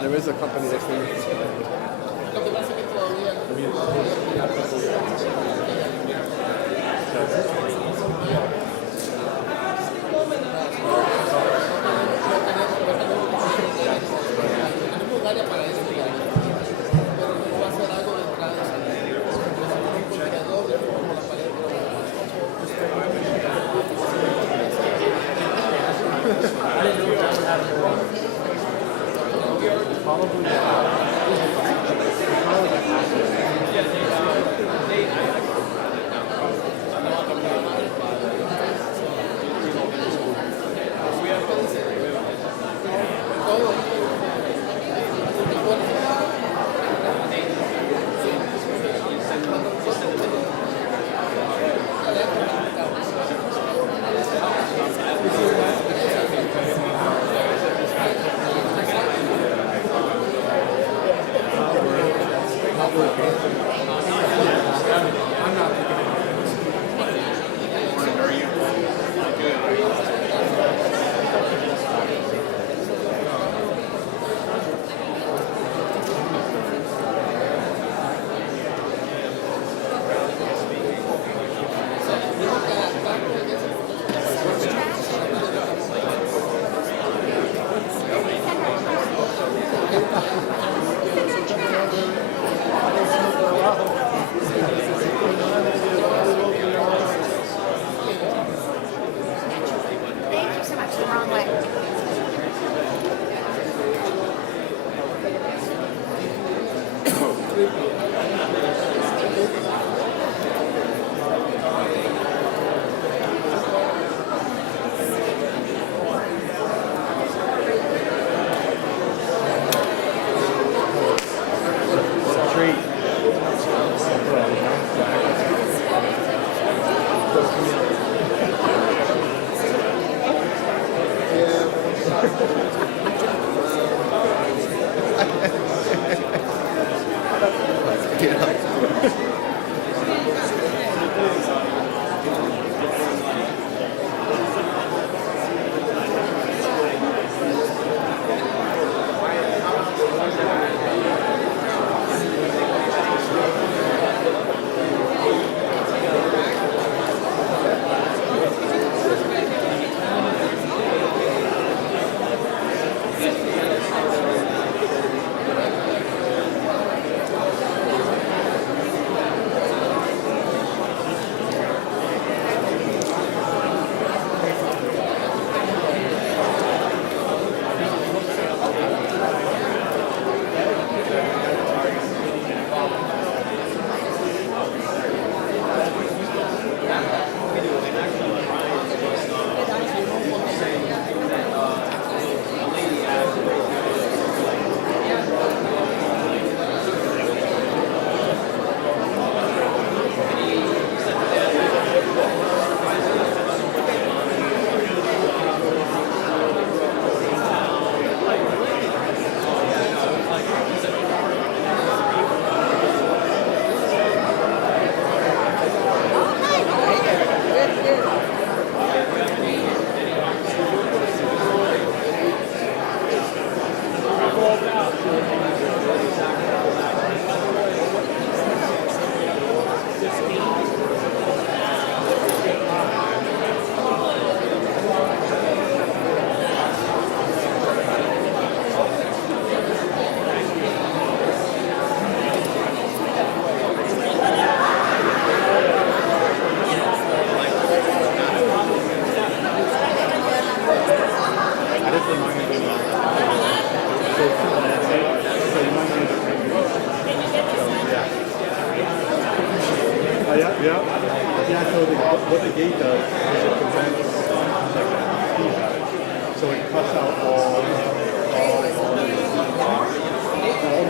There is a company that's doing it. Not working. what the gate does is it prevents like feedback. So it cuts out all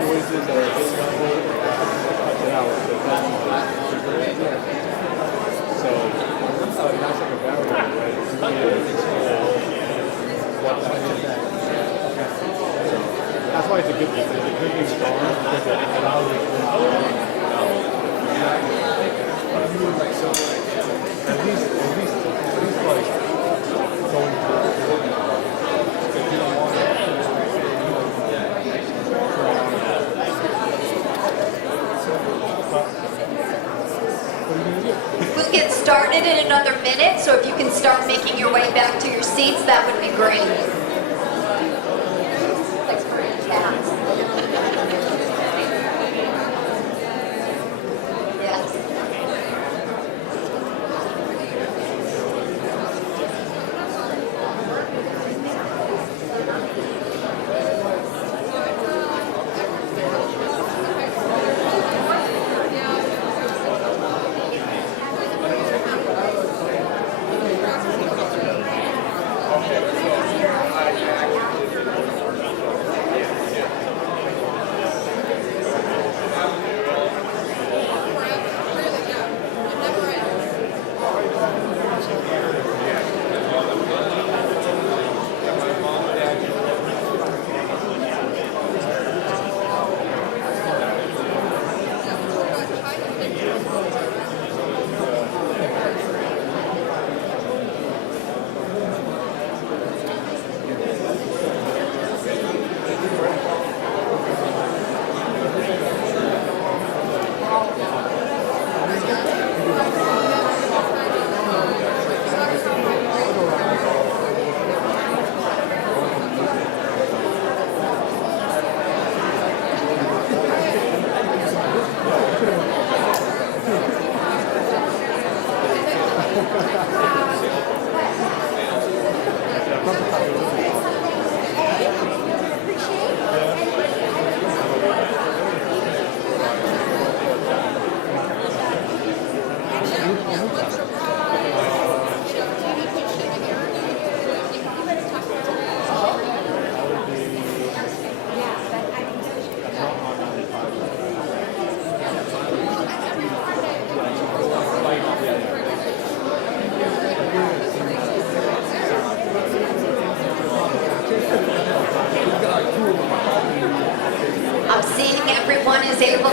noises that are base level. It cuts it out. So that's like a barrier, right? It's really that's why it's a good thing. It's a good thing strong because it allows you to at least like going through if you don't want We'll get started in another minute, so if you can start making your way back to your seats, that would be great.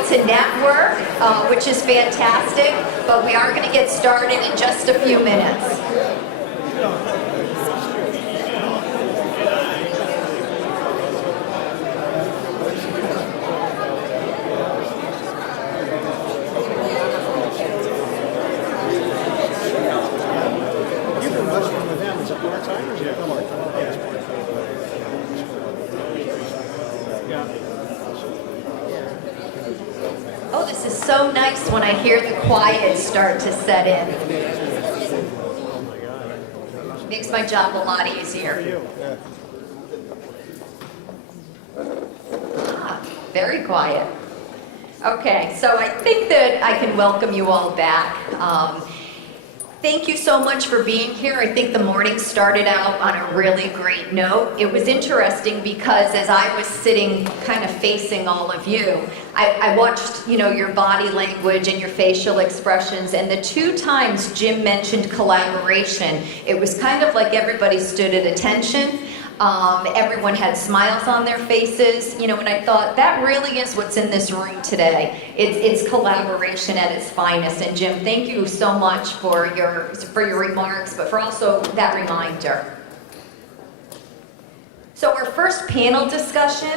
To network, which is fantastic, but we are going to get started in just a few minutes. So nice when I hear the quiet start to set in. Makes my job a lot easier. Very quiet. Okay, so I think that I can welcome you all back. Thank you so much for being here. I think the morning started out on a really great note. It was interesting because as I was sitting kind of facing all of you, I watched, your body language and your facial expressions, and the two times Jim mentioned collaboration, it was kind of like everybody stood at attention. Everyone had smiles on their faces, and I thought that really is what's in this room today. It's collaboration at its finest. And Jim, thank you so much for your remarks, but for also that reminder. So our first panel discussion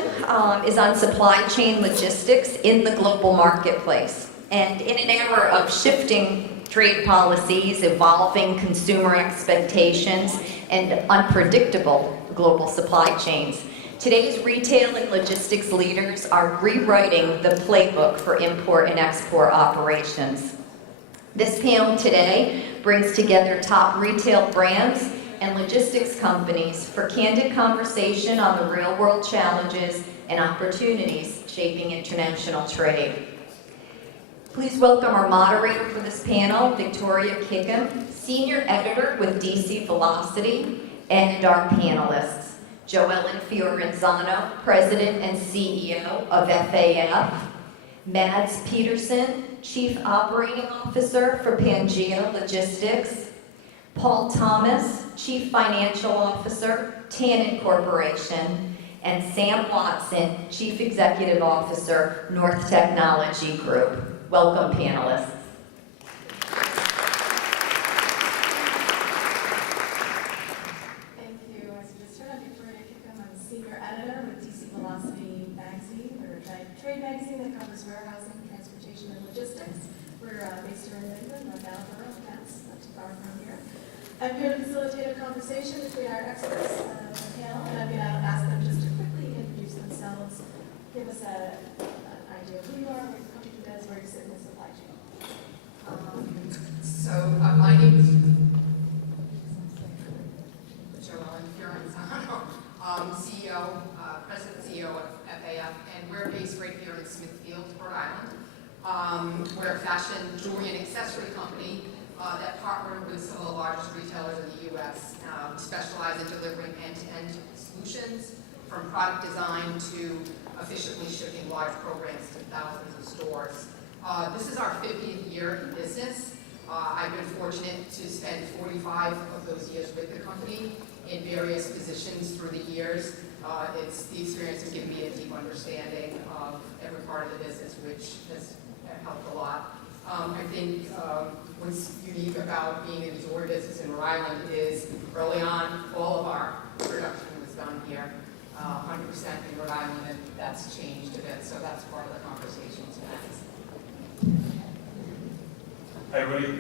is on supply chain logistics in the global marketplace. And in an era of shifting trade policies, evolving consumer expectations, and unpredictable global supply chains, today's retail and logistics leaders are rewriting the playbook for import and export operations. This panel today brings together top retail brands and logistics companies for candid conversation on the real-world challenges and opportunities shaping international trade. Please welcome our moderator for this panel, Victoria Kickham, Senior Editor with DC Velocity, and our panelists, Joellen Fiorenzano, President and CEO of FAF, Mads Peterson, Chief Operating Officer for Pangea Logistics, Paul Thomas, Chief Financial Officer, Tannen Corporation, and Sam Watson, Chief Executive Officer, North Technology Group. Welcome, panelists. Thank you. As you just heard, I'm Victoria Kickham. I'm the Senior Editor with DC Velocity magazine. We're a trade magazine that covers warehousing, transportation, and logistics. We're based here in England, North Attleboro, Mass, not too far from here. I'm here to facilitate a conversation between our experts on the panel, and I'm going to ask them just to quickly introduce themselves, give us an idea of who you are, what your company does, where you sit in the supply chain. My name is Joellen Fiorenzano, President and CEO of FAF, and we're based right here in Smithfield, Rhode Island. We're a fashion, jewelry, and accessory company that partnered with some of the largest retailers in the U.S. We specialize in delivering end-to-end solutions, from product design to efficiently shipping large programs to thousands of stores. This is our 50th year in business. I've been fortunate to spend 45 of those years with the company in various positions through the years. It's the experience has given me a deep understanding of every part of the business, which has helped a lot. I think what's unique about being in the jewelry business in Rhode Island is early on, all of our production was done here, 100% in Rhode Island, and that's changed a bit, so that's part of the conversation tonight. Hey everybody,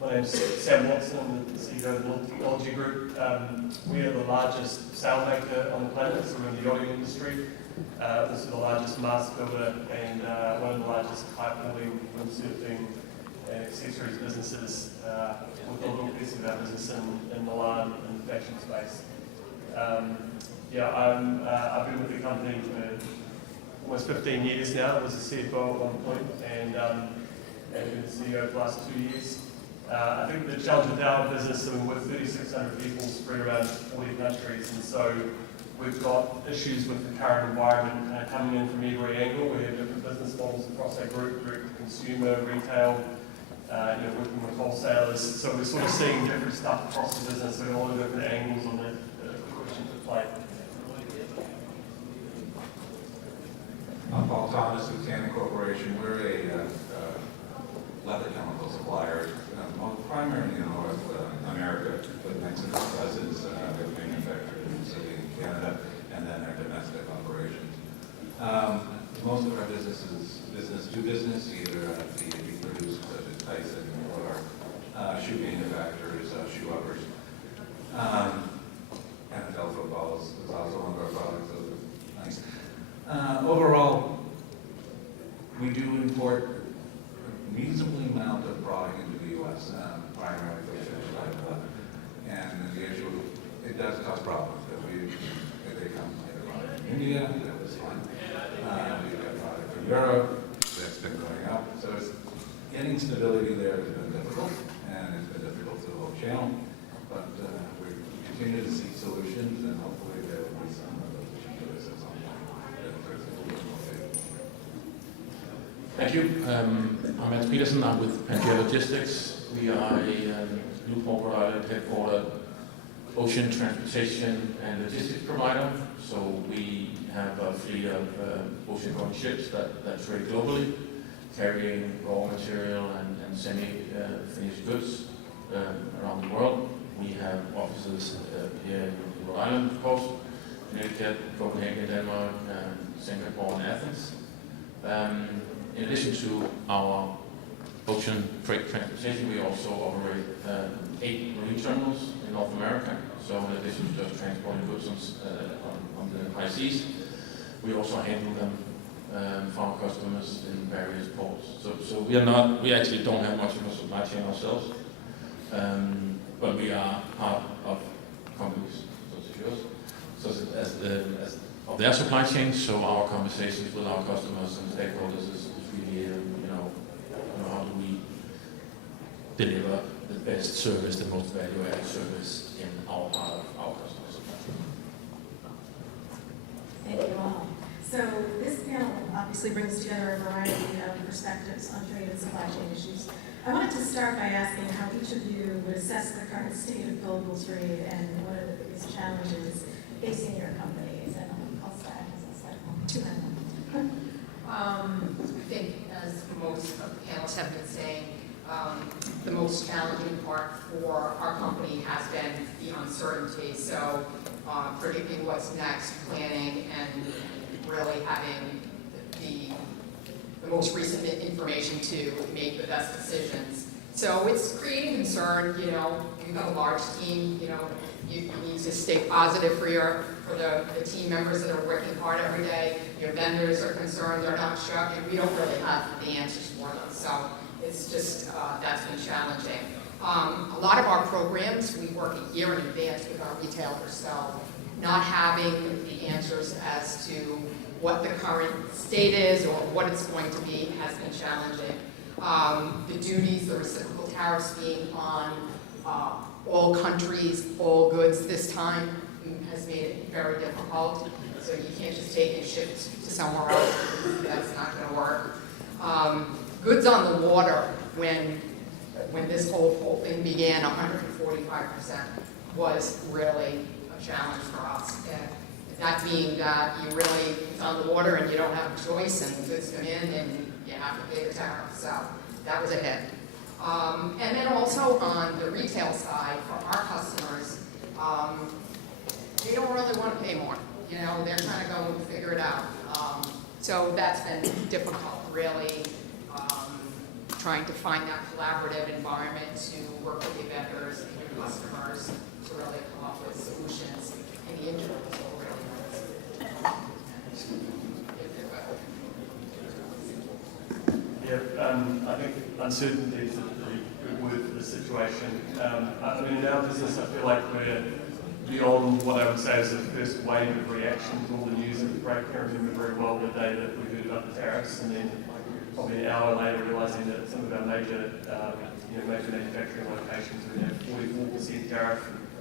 my name's Sam Watson, I'm the CEO of the North Technology Group. We are the largest sail maker on the planet, so we're in the yachting industry. Also the largest mast builder and one of the largest kite-building, windsurfing and accessories businesses, with a little piece of our business in Milan in the fashion space. I've been with the company for almost 15 years now. I was a CFO at one point, and I've been the CEO for the last 2 years. I think the challenge with our business, we're 3,600 people spread around 40 countries, and so we've got issues with the current environment kind of coming in from every angle. We have different business models across our group, direct to consumer, retail, working with wholesalers. So we're sort of seeing different stuff across the business, so all the different angles on the question to play. I'm Paul Thomas with Tannen Corporation. We're a leather chemical supplier, primarily in North America, with Mexico presence, with manufacturers in Canada, and then our domestic operations. Most of our business is business to business, either we produce such as Tyson or shoe manufacturers, shoe uppers. NFL football is also one of our products, so nice. Overall, we do import a reasonable amount of product into the U.S., primarily for finished leather. And the issue, it does cause problems. If they come from India, that was fine. We've got product from Europe, that's been going up. So it's getting stability there has been difficult, and it's been difficult to the whole channel. But we continue to seek solutions, and hopefully there will be some of those issues at some point. Thank you. I'm Mads Peterson. I'm with Pangea Logistics. We are a Newport, Rhode Island headquartered ocean transportation and logistics provider. So we have a fleet of ocean-going ships that trade globally, carrying raw material and semi-finished goods around the world. We have offices here in Rhode Island, of course, Connecticut, Copenhagen, Denmark, Singapore, and Athens. In addition to our ocean freight transportation, we also operate 8 marine terminals in North America. So in addition to just transporting goods on the high seas, we also handle them for our customers in various ports. So we actually don't have much of a supply chain ourselves, but we are part of companies such as yours, so as of their supply chain. So our conversations with our customers and stakeholders is really deliver the best service, the most value-added service in our part of our customers. Thank you all. So this panel obviously brings together a variety of perspectives on trade and supply chain issues. I wanted to start by asking how each of you would assess the current state of global trade and what are the biggest challenges facing your companies. And I'll start two minutes. I think, as most of the panelists have been saying, the most challenging part for our company has been the uncertainty. So predicting what's next, planning, and really having the most recent information to make the best decisions. So it's creating concern. You know, you've got a large team. You know, you need to stay positive for the team members that are working hard every day. Your vendors are concerned, they're not sure, and we don't really have the answers for them. So it's just, that's been challenging. A lot of our programs, we work a year in advance with our retailers, so not having the answers as to what the current state is or what it's going to be has been challenging. The duties, the reciprocal tariffs being on all countries, all goods this time has made it very difficult. So you can't just take and ship to somewhere else. That's not going to work. Goods on the water, when this whole thing began, 145% was really a challenge for us. And that being that you really, it's on the water and you don't have a choice, and goods come in and you have to pay the tariff. So that was a hit. And then also on the retail side, for our customers, they don't really want to pay more. You know, they're trying to go and figure it out. So that's been difficult, really, trying to find that collaborative environment to work with your vendors and your customers to really come up with solutions. And the individuals will really Yeah, I think uncertainty is a really good word for the situation. I mean, in our business, I feel like we're beyond what I would say is the first wave of reaction to all the news that was breaking. I remember very well the day that we heard about the tariffs, and then probably an hour later realising that some of our major manufacturing locations were going to have 44% tariff,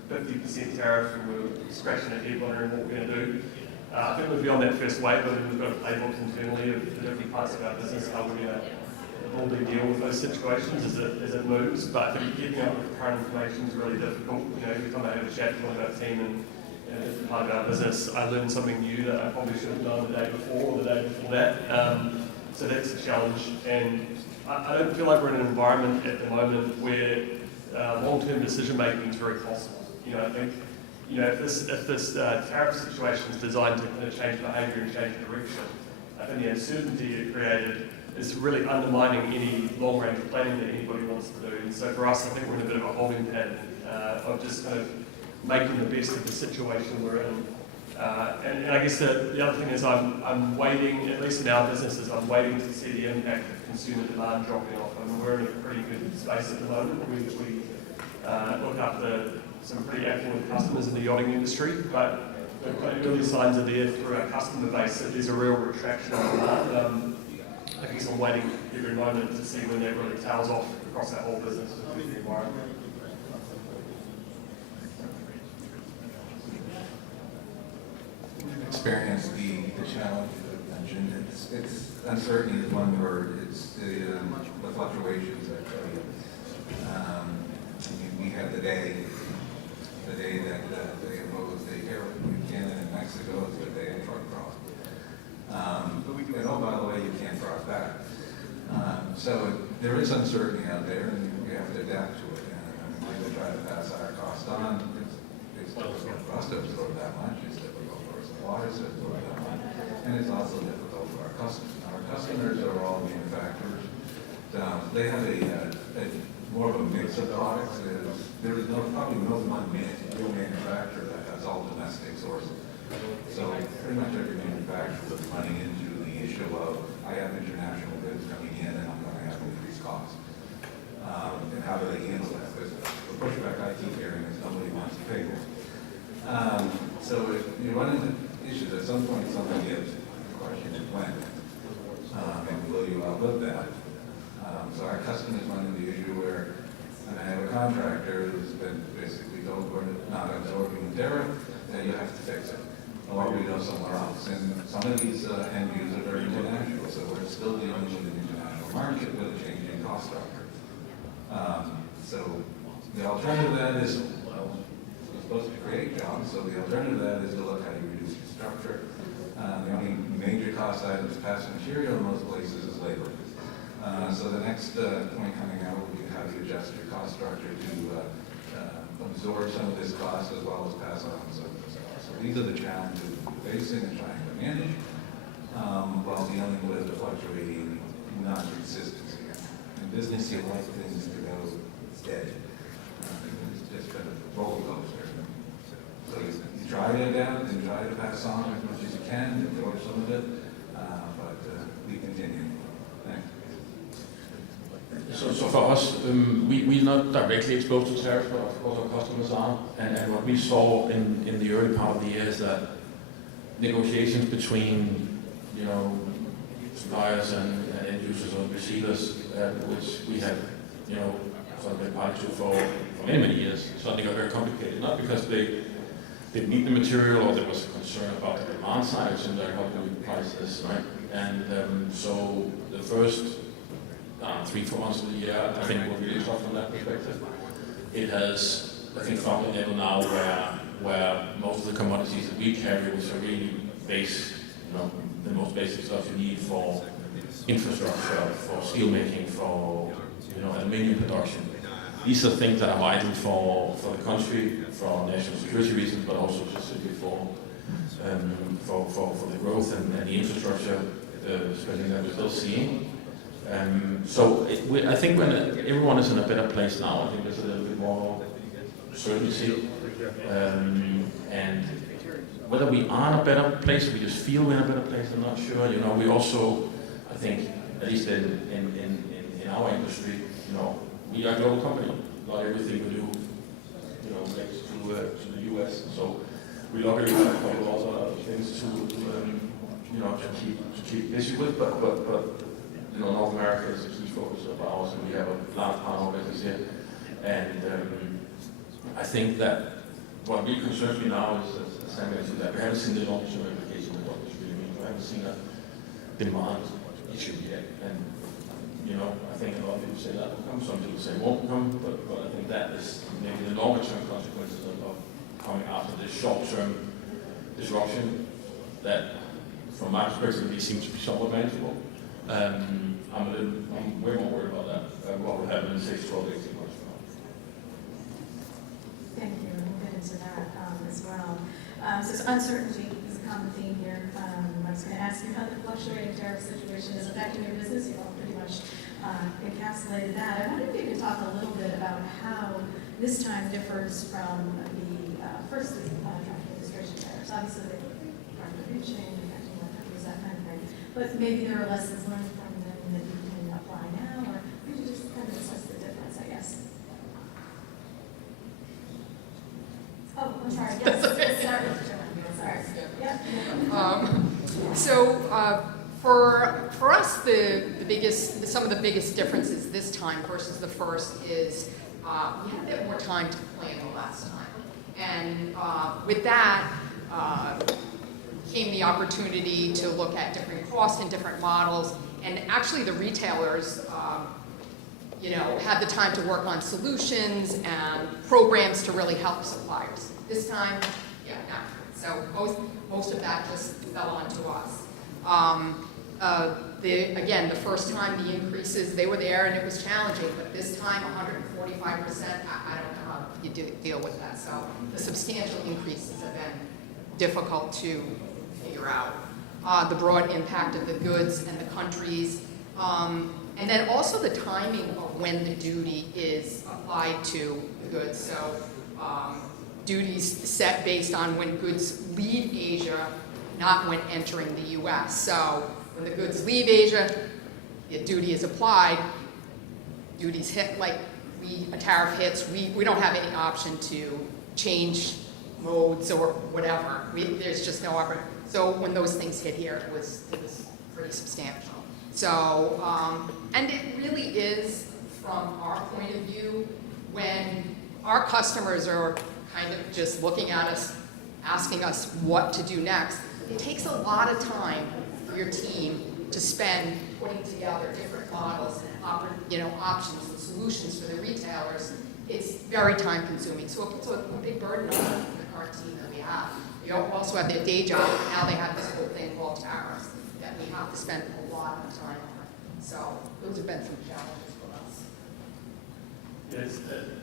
50% tariff, and we were scratching our head wondering what we're going to do. I think we're beyond that first wave, but we've got a playbook internally of the different parts of our business, how we're going to broadly deal with those situations as it moves. But I think keeping up with current information is really difficult. You know, every time I have a chat with one of our team and it's part of our business, I learn something new that I probably should have known the day before or the day before that. So that's a challenge. And I don't feel like we're in an environment at the moment where long-term decision making is very possible. You know, I think, you know, if this tariff situation is designed to kind of change behaviour and change direction, I think the uncertainty it created is really undermining any long-range planning that anybody wants to do. And so for us, I think we're in a bit of a holding pattern of just kind of making the best of the situation we're in. And I guess the other thing is I'm waiting, at least in our businesses, I'm waiting to see the impact of consumer demand dropping off. I mean, we're in a pretty good space at the moment. We look after some pretty affluent customers in the yachting industry, but the early signs are there through our customer base that there's a real retraction of demand. I guess I'm waiting every moment to see when that really tails off across our whole business with the environment. Experience the challenge that you mentioned. It's uncertainty is one word. It's the fluctuations that I mean, we had the day that they imposed the tariff in Canada and Mexico is the day of truck cross. And oh, by the way, you can't cross back. So there is uncertainty out there, and we have to adapt to it. And we will try to pass our cost on. It's difficult for us to absorb that much. It's difficult for our suppliers to absorb that much. And it's also difficult for our customers. Our customers are all manufacturers. They have a more of a mix of products. There is probably no one real manufacturer that has all domestic sources. So pretty much every manufacturer is running into the issue of, I have international goods coming in and I'm going to have increased costs. And how do they handle that? Because the pushback I keep hearing is nobody wants to pay more. So if you run into issues, at some point somebody gives the question is when. And will you outlive that? So our customers run into the issue where absorbing the tariff, then you have to fix it, or we go somewhere else. And some of these end users are international, so we're still dealing with an international market with a changing cost structure. So the alternative to that is, well, we're supposed to create jobs, so the alternative to that is to look how you reduce your structure. The only major cost item is pass material in most places is labor. So the next point coming out will be how do you adjust your cost structure to absorb some of this cost as well as pass on some of this cost. So these are the challenges we're facing and trying to manage while dealing with the fluctuating non-consistency. In business, you like things to go steady. It's just been a roller coaster. So you try to adapt and try to pass on as much as you can, absorb some of it, but we continue. Thanks. So for us, we're not directly exposed to tariffs, but of course our customers are. And what we saw in the early part of the year is that negotiations between, you know, suppliers and end users or receivers, which we had, you know, sort of been party to for many years, suddenly got very complicated. Not because they didn't need the material or there was a concern about the demand side, so they're how do we price this, right? And so the first 3-4 months of the year, I think we're really tough from that perspective. It has, I think, found a level now where most of the commodities that we carry, which are really base, you know, the most basic stuff you need for infrastructure, for steel making, for, you know, aluminium production. These are things that are vital for the country, for national security reasons, but also just simply for the growth and the infrastructure spending that we're still seeing. I think when everyone is in a better place now, I think there's a little bit more certainty. And whether we are in a better place, or we just feel we're in a better place, I'm not sure. You know, we also, I think, at least in our industry, you know, we are a global company. Not everything we do, you know, relates to the U.S. So we luckily have a couple of other things to you know, to keep busy with, but you know, North America is a key focus of ours, and we have a large part of our business here. And I think that what really concerns me now is, as Sam mentioned, that we haven't seen the long-term implications of what this really means. We haven't seen a demand issue yet. And you know, I think a lot of people say that will come, some people say won't come, but I think that is maybe the longer-term consequences of coming after this short-term disruption that, from my perspective, it seems to be somewhat manageable. I'm way more worried about that, what will happen in 6, 12, 18 months from now. Thank you, and we'll get into that as well. So uncertainty is a common theme here. I was going to ask you how the fluctuating tariff situation is affecting your business. You all pretty much encapsulated that. I wonder if you could talk a little bit about how this time differs from the first Trump administration tariffs. Obviously, they are the chain, affecting more countries, that kind of thing. But maybe there are lessons learned from them that you can apply now, or could you just kind of assess the difference, I guess? Oh, I'm sorry. Yes, start with Joanne. Sorry. Yeah. So for us, some of the biggest differences this time versus the first is we had a bit more time to plan the last time, and with that came the opportunity to look at different costs and different models, and actually the retailers, you know, had the time to work on solutions and programs to really help suppliers. This time, yeah, not. So most of that just fell onto us. Again, the first time the increases, they were there and it was challenging, but this time 145%, I don't know how you deal with that. So the substantial increases have been difficult to figure out. The broad impact of the goods and the countries, and then also the timing of when the duty is applied to the goods. So duties set based on when goods leave Asia, not when entering the U.S. So when the goods leave Asia, the duty is applied. Duties hit, like a tariff hits, we don't have any option to change modes or whatever. There's just no option. So when those things hit here, it was pretty substantial. So, and it really is, from our point of view, when our customers are kind of just looking at us, asking us what to do next. It takes a lot of time for your team to spend putting together different models and options and solutions for the retailers. It's very time consuming, so it puts a big burden on the current team that we have. We also have their day job, and now they have this whole thing called tariffs that we have to spend a lot of time on. So those have been some challenges for us.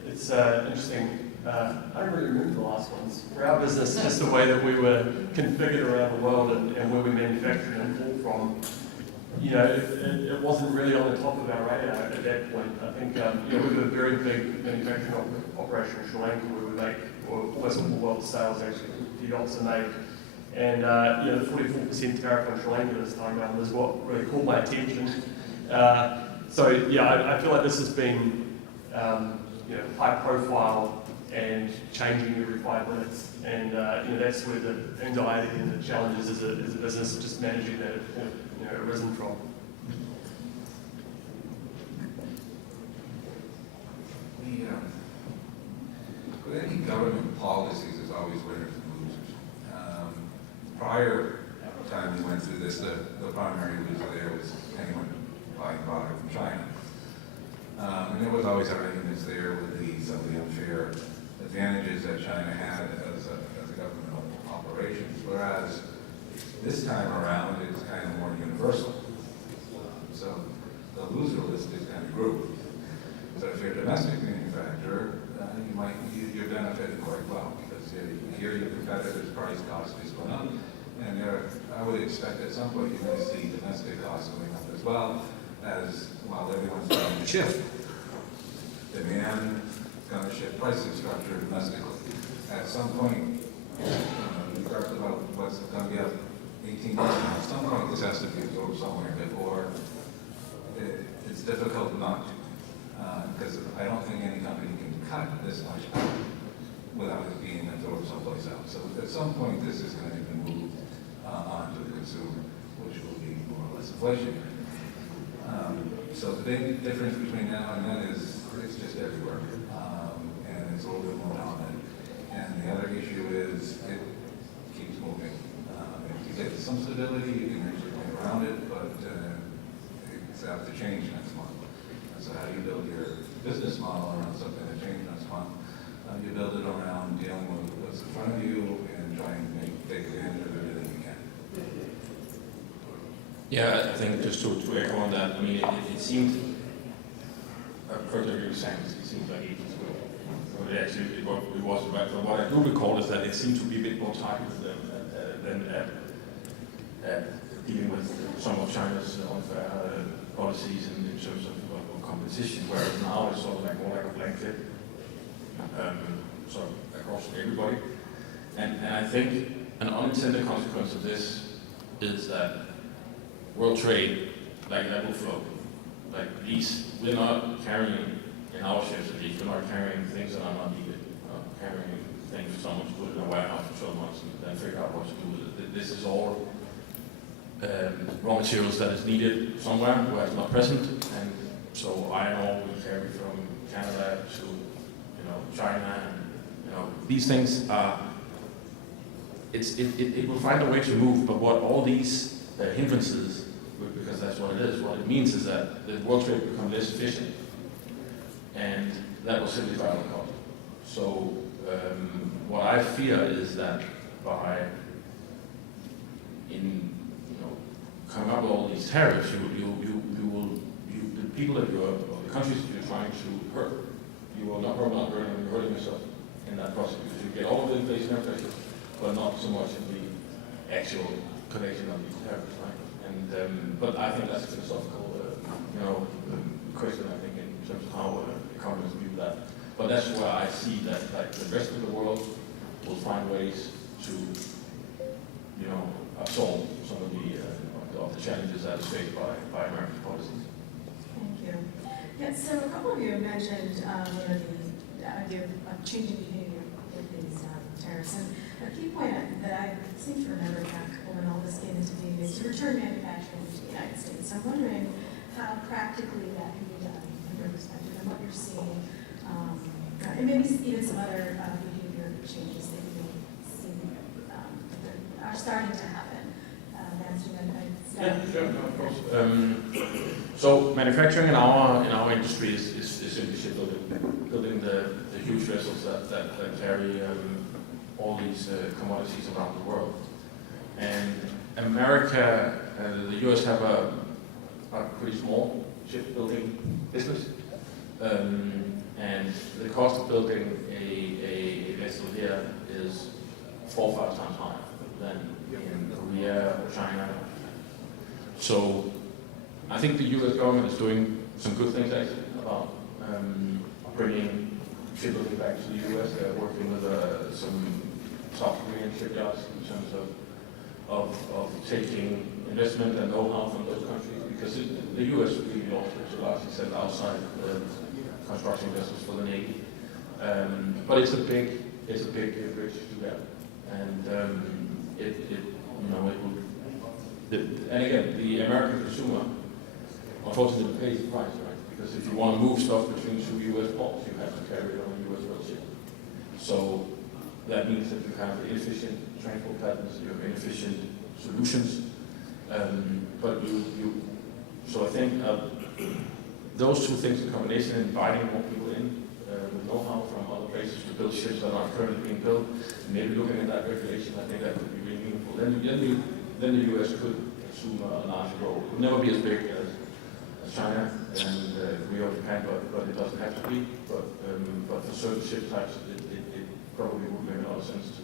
It's interesting. I don't really remember the last ones. For our business, just the way that we were configured around the world and where we manufactured and import from, it wasn't really on the top of our radar at that point. I think we've got a very big manufacturing operation in Sri Lanka where we make almost all the world's sales actually yachts are made. And the 44% tariff on Sri Lanka this time around was what really caught my attention. I feel like this has been high profile and changing every 5 minutes, and that's where the anxiety and the challenges as a business just managing that have arisen from. With any government policies, there's always winners and losers. Prior time we went through this, the primary loser there was anyone buying product from China. And there was always arguments there with some of the unfair advantages that China had as a government operations, whereas this time around it's kind of more universal. So the loser list is kind of grew. So if you're a domestic manufacturer, you're benefiting quite well because here your competitors' price cost is going up, and I would expect at some point you're going to see domestic costs going up as well, as while everyone's trying to shift. Demand is going to shift pricing structure domestically. At some point, we talked about what's going to be up 18 months now. At some point, this has to be absorbed somewhere before it's difficult not to. Because I don't think any company can cut this much out without it being absorbed someplace else. So at some point, this is going to be moved onto the consumer, which will be more or less inflationary. So the big difference between now and then is it's just everywhere, and it's a little bit more dominant. And the other issue is it keeps moving. If you get some stability, you can usually play around it, but it's out to change next month. So how do you build your business model around something that changes next month? You build it around dealing with what's in front of you and trying to take advantage of everything you can. Yeah, I think just to echo on that, I mean, it seemed, further you were saying, it seemed like ages ago. But actually, it was right. But what I do recall is that it seemed to be a bit more targeted than at dealing with some of China's unfair policies in terms of competition, whereas now it's sort of like more like a blanket, sort of across everybody. And I think an unintended consequence of this is that world trade, like that will flow. Like these, we're not carrying, in our ships at least, we're not carrying things that are not needed. Carrying things for someone to put in a warehouse for 12 months and then figure out what to do with it. This is all raw materials that is needed somewhere where it's not present. And so iron ore we carry from Canada to China, and these things are. It will find a way to move, but what all these hindrances, because that's what it is. What it means is that the world trade will become less efficient, and that will simply drive the cost. So what I fear is that by coming up with all these tariffs, the people that or the countries that you're trying to hurt, you will not hurting, you're hurting yourself in that process because you get all of the inflationary pressure, but not so much of the actual connection of these tariffs, right? And but I think that's a philosophical, question. I think in terms of how economists view that. But that's where I see that like the rest of the world will find ways to, absorb some of the challenges that is faced by American policies. Thank you. Yeah, so a couple of you have mentioned the idea of changing behavior with these tariffs. And a key point that I seem to remember back when all this came into being is to return manufacturing to the United States. So I'm wondering how practically that can be done from your perspective and what you're seeing, and maybe even some other behavior changes that you've seen that are starting to happen. Answering that, Yeah, sure, no, of course. So manufacturing in our industry is simply shipbuilding, building the huge vessels that carry all these commodities around the world. And America and the US have a pretty small shipbuilding business, and the cost of building a vessel here is 4 or 5 times higher than in Korea or China. So I think the US government is doing some good things actually about bringing shipbuilding back to the US. They're working with some South Korean shipyards in terms of taking investment and know-how from those countries, because the US really also to a large extent outside construction vessels for the Navy. But it's a big bridge to get, and and again, the American consumer unfortunately pays the price, right? Because if you want to move stuff between 2 US ports, you have to carry it on a US road ship. So that means that you have inefficient transport patterns, you have inefficient solutions. So I think those two things in combination, inviting more people in with know-how from other places to build ships that are currently being built, and maybe looking at that regulation, I think that could be really meaningful. Then the US could assume a larger role. It would never be as big as China and Korea or Japan, but it doesn't have to be. But for certain ship types, it probably would make a lot of sense to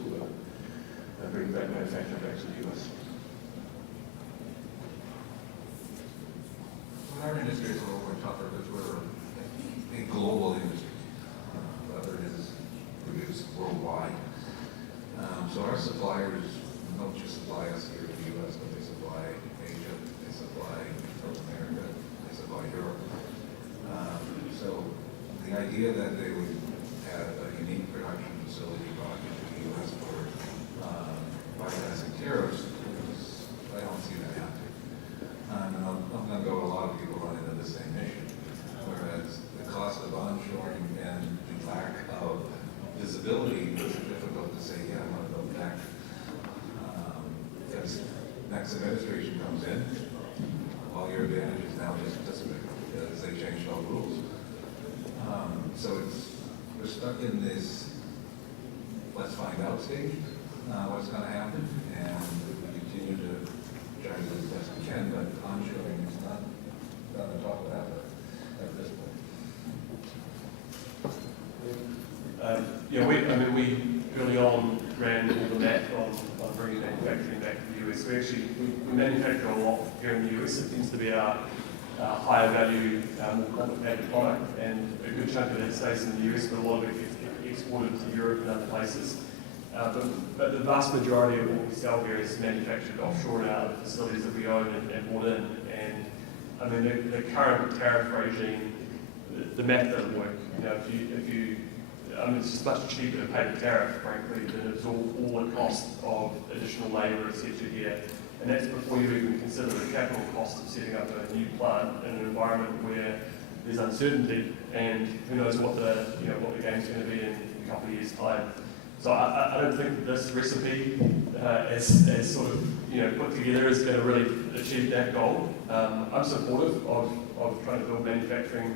bring back manufacturing back to the US. Our industry is a little more tougher because we're a global industry. Whether it is produced worldwide. So our suppliers don't just supply us here in the U.S., but they supply Asia, they supply North America, they supply Europe. So the idea that they would have a unique production facility brought into the U.S. for bypassing tariffs, I don't see that happening. I'm going to go with a lot of people run into the same issue, whereas the cost of onshoring and the lack of visibility makes it difficult to say, yeah, I'm going to go back. Because next administration comes in, all your advantages now just dissipate because they changed all rules. So we're stuck in this let's find out stage, what's going to happen, and we continue to try to do the best we can, but onshoring is not on the top of that at this point. We early on ran all the math on bringing manufacturing back to the US. We manufacture a lot here in the US. It tends to be our higher value, more complicated product, and a good chunk of that stays in the US, but a lot of it gets exported to Europe and other places. But the vast majority of what we sell here is manufactured offshore in our facilities that we own and brought in. And I mean, the current tariff regime, the math doesn't work. It's just much cheaper to pay the tariff, frankly, than absorb all the cost of additional labour, etc. here. And that's before you even consider the capital cost of setting up a new plant in an environment where there's uncertainty and who knows what the game's going to be in a couple of years' time. So I don't think that this recipe, as sort of put together, is going to really achieve that goal. I'm supportive of trying to build manufacturing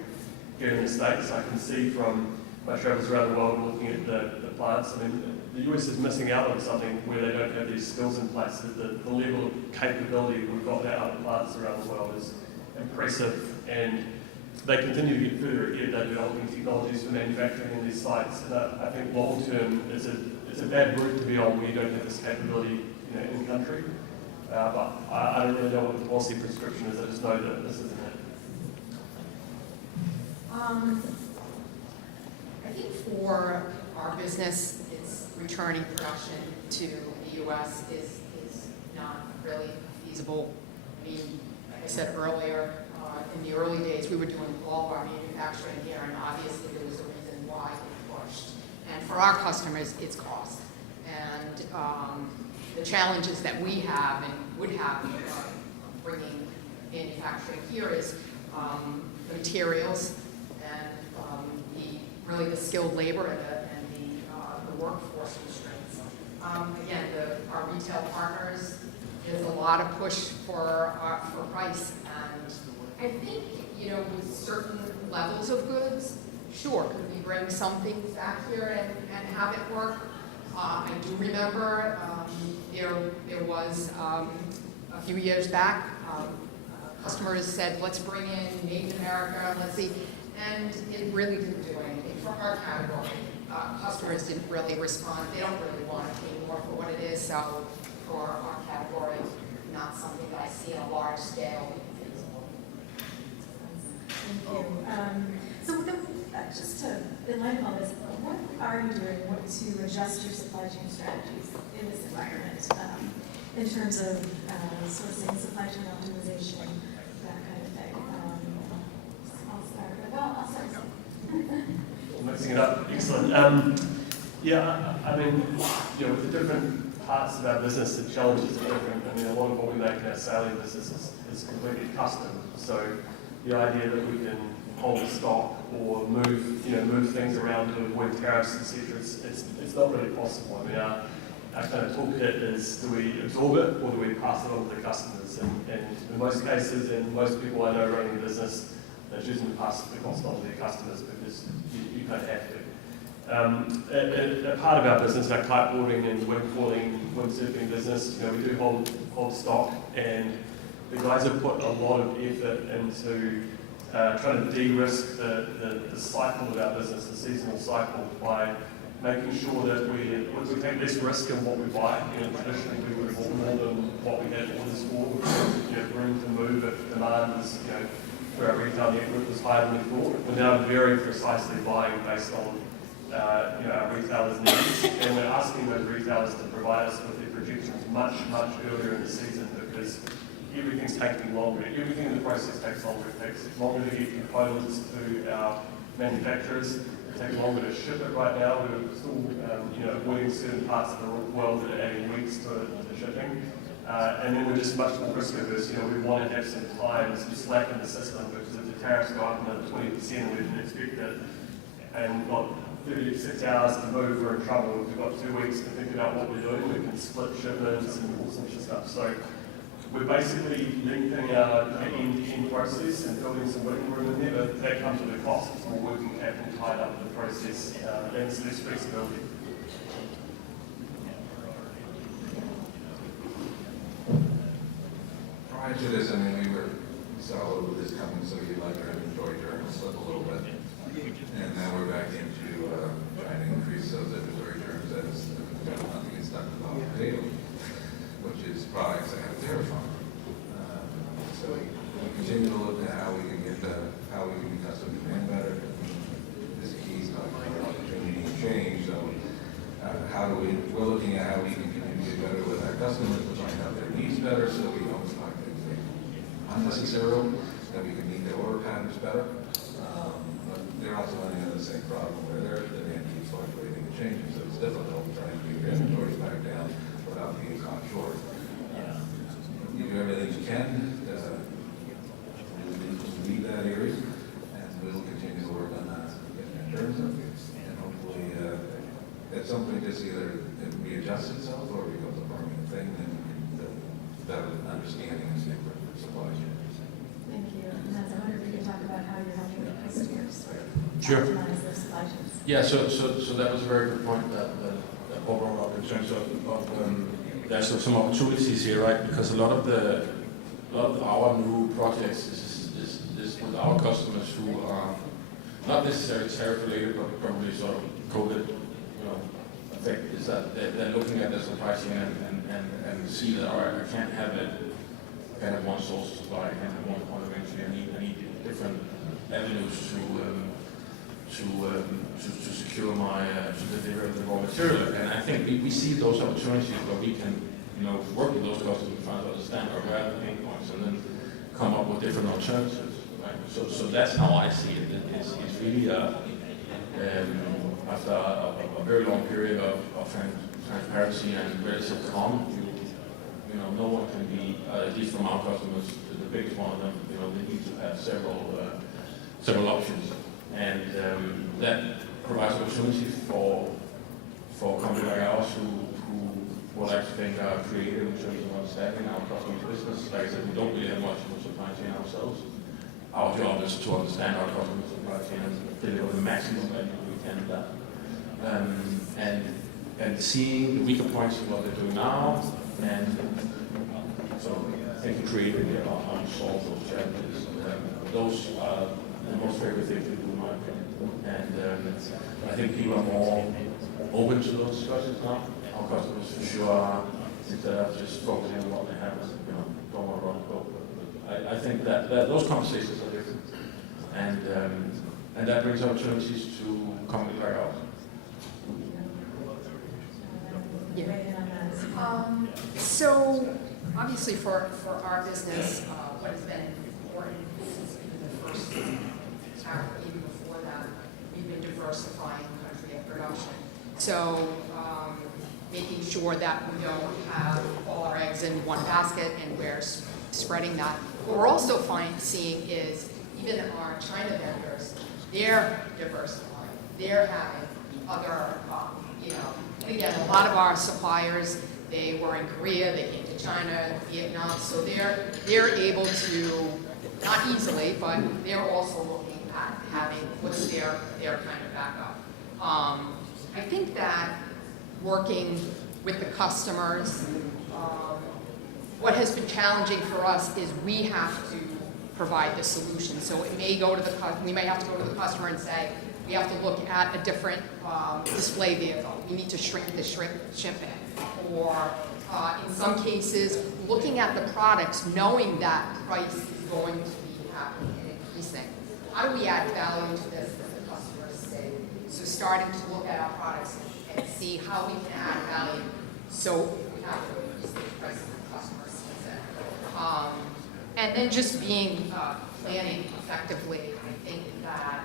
here in the States. I can see from my travels around the world and looking at the plants. I mean, the US is missing out on something where they don't have these skills in place. The level of capability we've got now at plants around the world is impressive, and they continue to get further ahead. They're developing technologies for manufacturing in these sites, and I think long term it's a bad route to be on where you don't have this capability in country. But I don't really know what the policy prescription is. I just know that this isn't it. I think for our business, it's returning production to the U.S. is not really feasible. I mean, like I said earlier, in the early days, we were doing all of our manufacturing here, and obviously there was a reason why we pushed. And for our customers, it's cost. And the challenges that we have and would have bringing manufacturing here is the materials and really the skilled labor and the workforce force constraints. Again, our retail partners, there's a lot of push for price, and I think, you know, with certain levels of goods, sure, could we bring some things back here and have it work? I do remember there was a few years back, customers said, let's bring in Made in America, let's see, and it really didn't do anything for our category. Customers didn't really respond. They don't really want to pay more for what it is, so for our category, not something that I see on a large scale. Thank you. So just to, in light of all this, what are you doing to adjust your supply chain strategies in this environment in terms of sourcing, supply chain optimization, that kind of thing? I'll start. Mixing it up, excellent. Yeah, I mean, you know, with the different parts of our business, the challenges are different. I mean, a lot of what we make in our sailing business is completely custom. So the idea that we can hold stock or move things around to avoid tariffs, etc., it's not really possible. I mean, our kind of toolkit is, do we absorb it or do we pass it on to the customers? And in most cases, and most people I know running a business, they're choosing to pass the cost on to their customers because you kind of have to. A part of our business, our kiteboarding and windfoiling, windsurfing business, you know, we do hold stock, and the guys have put a lot of effort into trying to de-risk the cycle of our business, the seasonal cycle, by making sure that we take less risk in what we buy. You know, traditionally we would have bought more than what we had orders for, you know, room to move if demand was, you know, for our retail network was higher than we thought. We're now very precisely buying based on you know, our retailers' needs, and we're asking those retailers to provide us with their projections much earlier in the season, because everything's taking longer. Everything in the process takes longer. It takes longer to get components to our manufacturers. It takes longer to ship it right now. We're still you know, avoiding certain parts of the world that are adding weeks to shipping. And then we're just much more risk averse. You know, we want to have some time, some slack in the system, because if the tariffs go up another 20%, we didn't expect it, and we've got 36 hours to move, we're in trouble. We've got 2 weeks to think about what we're doing. We can split shipments and all sorts of stuff. So we're basically lengthening our end-to-end process and building some wiggle room in there, but that comes with a cost. It's more working capital tied up in the process, and it's less flexibility. Prior to this, I mean, we saw a little bit of this coming, so you like our inventory turn slip a little bit. And now we're back into trying to increase those inventory turns as nothing is stuck off the table, which is products that have tariff on them. So we continue to look at how we can get how we can be custom demand better. This key is talking about opportunity and change. So we're looking at how we can communicate better with our customers to find out their needs better, so we don't stock things unnecessarily, that we can meet their order patterns better. But they're also running into the same problem where their demand keeps fluctuating and changing, so it's difficult trying to get your inventories back down without being caught short. You do everything you can to meet that area, and we'll continue to work on that in terms of it. And hopefully, at some point, this either it readjusts itself or becomes a permanent thing, and better understanding and supply chain. Thank you. And I wonder if you could talk about how you're helping the customers Sure. optimize their supply chains. Yeah, so that was a very good point that Paul brought up in terms of there's some opportunities here, right? Because a lot of our new projects is with our customers who are not necessarily tariff related, but probably sort of COVID, you know, effect is that they're looking at their supply chain and see that, all right, I can't have one source of supply, I can't have one point of entry. I need different avenues to secure my delivery of the raw material. And I think we see those opportunities where we can, you know, work with those customers to find out the standard, where are the pain points, and then come up with different alternatives. Right? So that's how I see it. It's really after a very long period of transparency and relative calm, you know, no one can be, at least from our customers, the biggest one of them, you know, they need to have several options. And that provides opportunity for for a company like ours who like to think are creative in terms of understanding our customers' business. Like I said, we don't really have much of a supply chain ourselves. Our job is to understand our customers' supply chain and deliver the maximum value we can of that. And seeing the weaker points of what they're doing now, and so thinking creatively about how to solve those challenges. Those are the most favorite things we do, in my opinion. And I think people are more open to those discussions now. Our customers for sure are, instead of just focusing on what they have, don't want to run the boat. I think that those conversations are different. And that brings opportunities to companies like ours. So obviously for our business, what has been important since even the first even before that, we've been diversifying country of production. So making sure that we don't have all our eggs in one basket and we're spreading that. What we're also seeing is even our China vendors, they're diversifying. They're having other, again, a lot of our suppliers, they were in Korea, they came to China, Vietnam, so they're able to, not easily, but they're also looking at having what's their kind of backup. I think that working with the customers, what has been challenging for us is we have to provide the solution. So it may go to we may have to go to the customer and say, we have to look at a different display vehicle. We need to shrink the shipping. Or in some cases, looking at the products, knowing that price is going to be happening and increasing. How do we add value to this as the customers say? So starting to look at our products and see how we can add value. So we have to increase the price of the customer sees it. And then just being planning effectively. I think that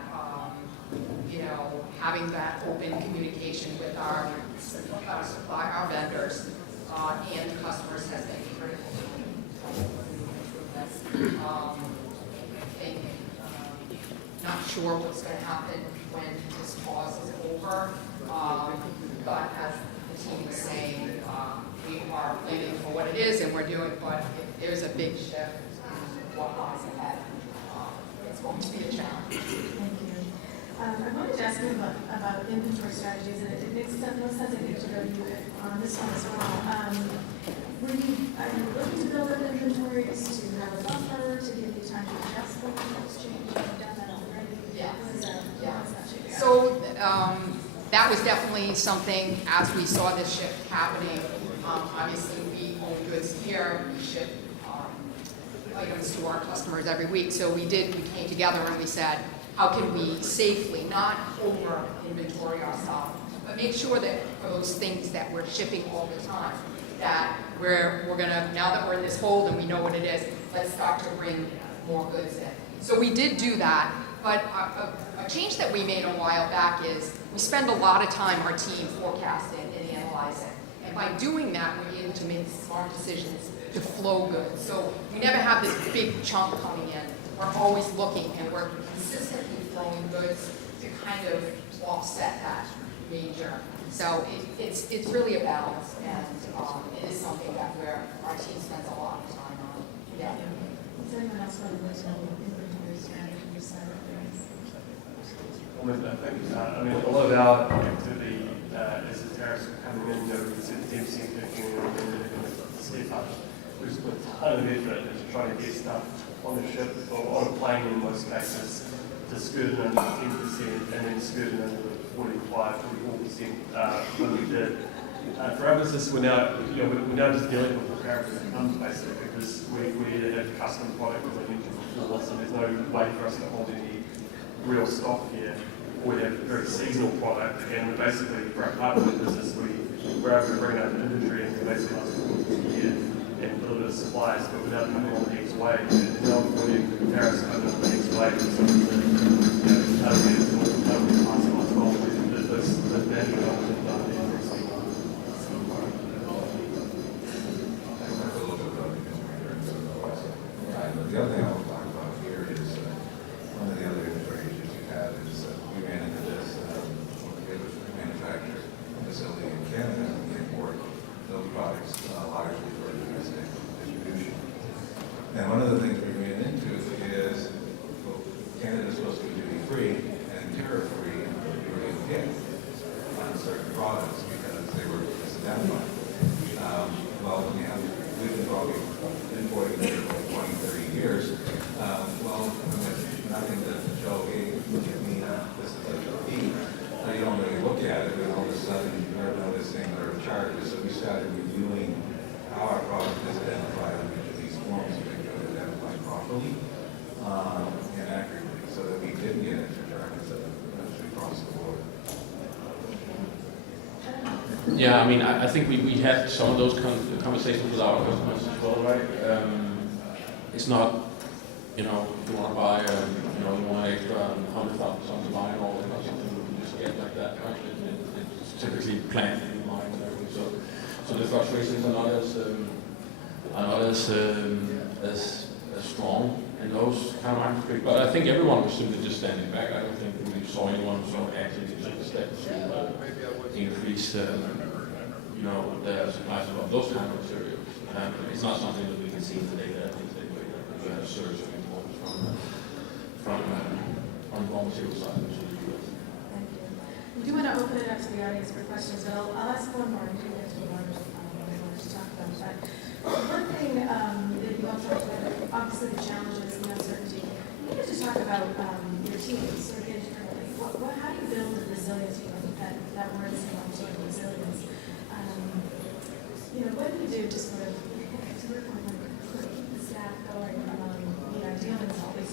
having that open communication with our supply, our vendors, and customers has been critical. I think not sure what's going to happen when this pause is over, but as the team was saying, we are planning for what it is and we're doing. But if there's a big shift in what lies ahead, it's going to be a challenge. Thank you. I wanted to ask you about inventory strategies, and it makes no sense, I think, to go to you on this one as well. Are you looking to build up inventories to have a buffer, to give you time to adjust when things change? Have you done that already? Yeah. How is that shaping out? So that was definitely something, as we saw this shift happening, obviously we own goods here, we ship items to our customers every week. So we came together and we said, how can we safely, not over inventory ourselves, but make sure that for those things that we're shipping all the time, that we're gonna, now that we're in this hold and we know what it is, let's start to bring more goods in. So we did do that, but a change that we made a while back is we spend a lot of time, our team, forecasting and analyzing. And by doing that, we're able to make smart decisions to flow goods. So we never have this big chunk coming in. We're always looking and we're consistently flowing goods to kind of offset that major. So it's really a balance, and it is something that our team spends a lot of time on. Yeah. Does anyone else want to mention inventory strategy side of things? I mean, a lot of our activity is the tariffs coming in, we see the 10% kicking in the step up. We just put a ton of effort into trying to get stuff on the ship or on a plane in most cases to skirt it under 10% and then skirt it under the 45, 44% when we did. For our business, we're now just dealing with the tariff that comes basically because we either have custom product that we need to fulfill, so there's no way for us to hold any real stock here. We have very seasonal product, and we basically, for our part of the business, we're able to bring out inventory and basically last a year and deliver to suppliers, but without coming on the next wave. And now when the tariffs coming on the next wave, so totally possible as well. There's many options done there. The other thing I want to talk about here is one of the other inventory issues you have is we ran into this with the manufacturer facility Yeah, I mean, I think we had some of those conversations with our customers as well, right? It's not, you know, if you want to buy, you know, you want an extra 100,000 tons of iron ore, it's not something you can just get like that, right? It's typically planned in the mine and everything. So the fluctuations are not as strong in those kind of markets. But I think everyone was simply just standing back. I don't think we saw anyone sort of actually take the steps to increase, you know, the supplies of those kind of materials. It's not something that we can see in the data. I think we had a surge of imports from on the raw material side of the US. Thank you. We do want to open it up to the audience for questions, but I'll ask one more and you guys will want to talk about that. One thing that you all talked about, obviously the challenges, the uncertainty. Can you just talk about your team, sort of internally? How do you build a resilient team? I think that word is sort of resilience. You know, what do you do to sort of, to your point, like, keep the staff going, you know, dealing with all these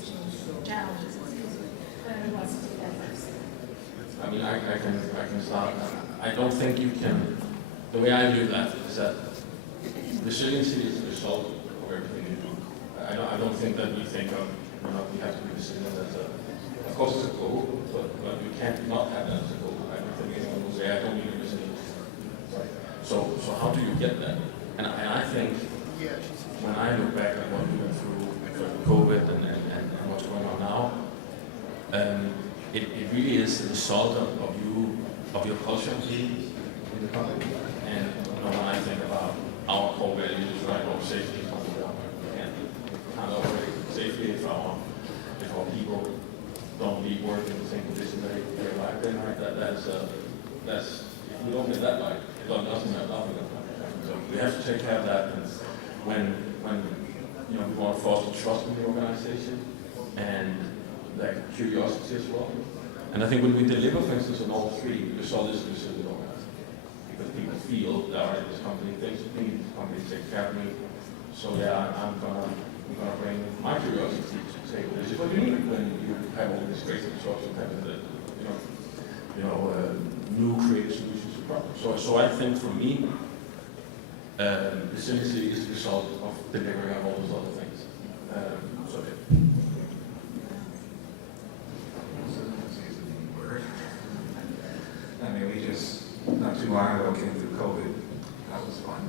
challenges, excuse me. Who wants to take that first? I mean, I can start. I don't think you can. The way I view that is that resiliency is the result of everything you do. I don't think that we think of, you know, we have to be resilient as a. Of course, it's a goal, but you can't not have that as a goal. I don't think anyone will say I don't need a resilience. So how do you get that? And I think when I look back at what we went through COVID and what's going on now. It really is the result of your culture in the company. And you know, when I think about our core values, right, or safety, can't operate safely if our people don't leave work in the same condition they arrived in, right? That's if we don't get that right, it doesn't have nothing. So we have to take care of that. And when you know, we want to foster trust in the organization and that curiosity as well. And I think when we deliver, for instance, on all three, the result is a resilient organization. Because people feel that, all right, this company thinks of me, this company takes care of me. So yeah, I'm gonna bring my curiosity to say, well, this is what you need when you have all these great disruption having the, new creative solutions to problems. So I think for me, resiliency is the result of delivering on all those other things. So yeah. I mean, we just, not too long ago, came through COVID. That was fun.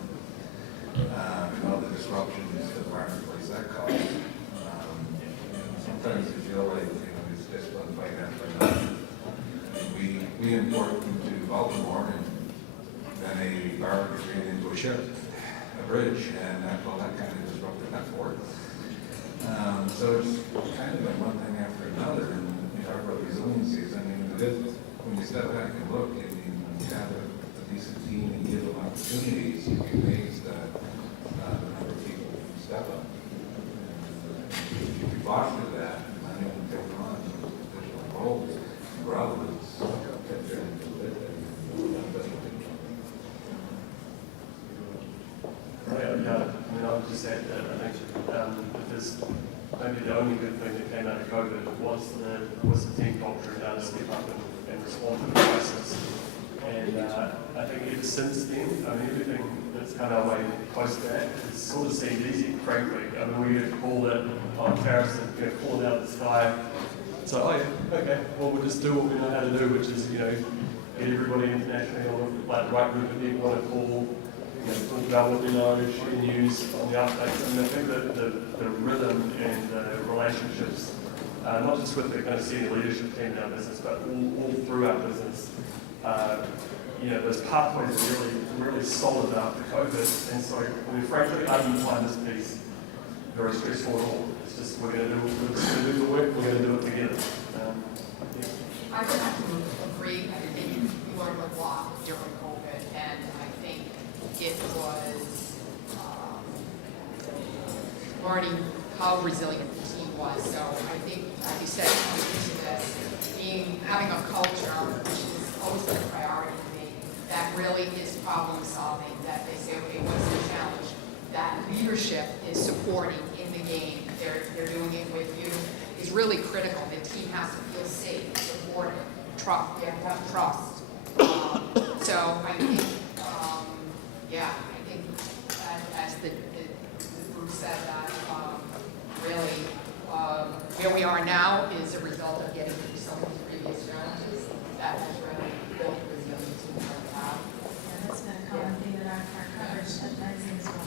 All the disruptions to the marketplace that caused. Sometimes you feel like, it's just one fight after another. We import into Baltimore, and then a barge ran into a ship, a bridge, and that kind of disrupted that port. So it's kind of been one thing after another, and you talk about resiliencies. I mean, when you step back and look, and you have a decent team and give them opportunities, you'd be amazed at the number of people who step up. If you foster that, and anyone take on additional roles, grow, it's I would just add that I think if there's maybe the only good thing that came out of COVID was the team culture and how to step up and respond to the crisis. And I think ever since then, I mean, everything that's come our way close to that has sort of seemed easy, frankly. I mean, we get called it on tariffs that falling out of the sky. So, okay, well, we'll just do what we know how to do, which is, get everybody internationally on the right group of people on a call, talk about what we know, share news on the updates. I mean, I think that the rhythm and the relationships, not just with the kind of senior leadership team in our business, but all through our business, those pathways are really solid after COVID. And so, I mean, frankly, I didn't find this piece very stressful at all. It's just, we're going to do the work, we're going to do it together. I would have to agree. I think we learned a lot during COVID, and I think it was learning how resilient the team was. So I think, like you said, having a culture, which has always been a priority to me, that really is problem solving, that they say, okay, what's the challenge? That leadership is supporting in the game. They're doing it with you. Is really critical. The team has to feel safe, supported, trust. They have to have trust. So I think Yeah, I think as the group said that, really, where we are now is a result of getting through some of the previous challenges that has really built resilience in our lab. Yeah, that's been a common theme in our coverage at magazine as well.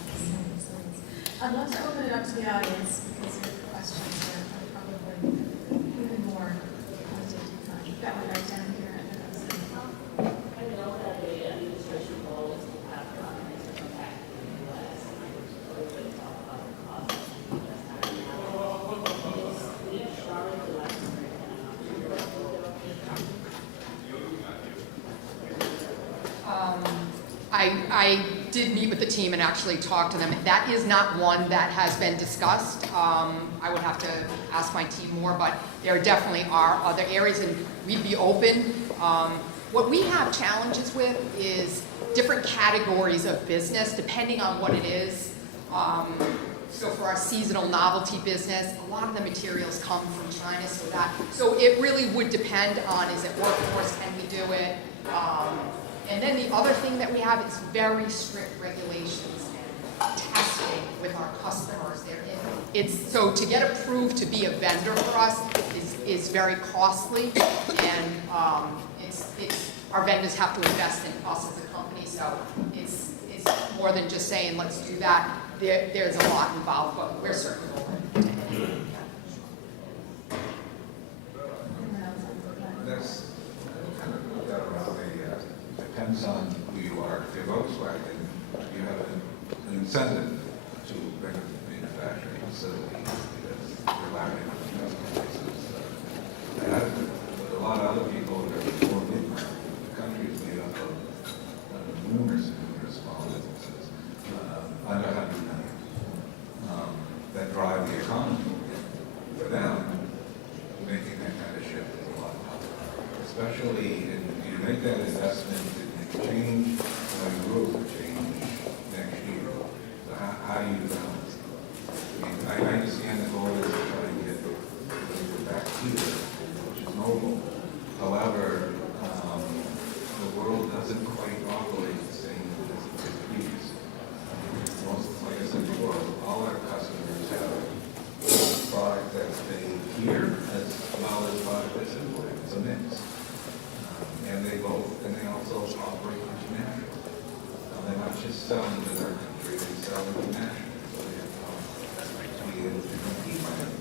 I'd love to open it up to the audience because your questions are probably even more pointed. We've got one right down here. I know that the administration goal is to have impact in the U.S. We talk about the cost that's happening now. Is Charlotte the last I did meet with the team and actually talk to them. That is not one that has been discussed. I would have to ask my team more, but there definitely are other areas, and we'd be open. What we have challenges with is different categories of business, depending on what it is. So for our seasonal novelty business, a lot of the materials come from China, so it really would depend on, is it workforce, can we do it? And then the other thing that we have is very strict regulations and testing with our customers. So to get approved to be a vendor for us is very costly, and our vendors have to invest in us as a company. So it's more than just saying let's do that. There's a lot involved, but we're certainly open. That's kind of got around depends on who you are. If you're Volkswagen, you have an incentive to bring a manufacturing facility because you're lacking in places. But a lot of other people that are more mid-market. The country is made up of numerous small businesses, under 100 million, that drive the economy. For them, making that kind of shift is a lot tougher, especially if you make that investment in change, growth or change next year. So how do you balance it? I mean, I understand the goal is to try and get back here, which is noble. However, the world doesn't quite operate the same as it used. Most, like I said before, all our customers have product that's made here as well as product that's imported. It's a mix. And they also operate internationally. They're not just selling to their country, they sell internationally. So they have to be able to compete on it.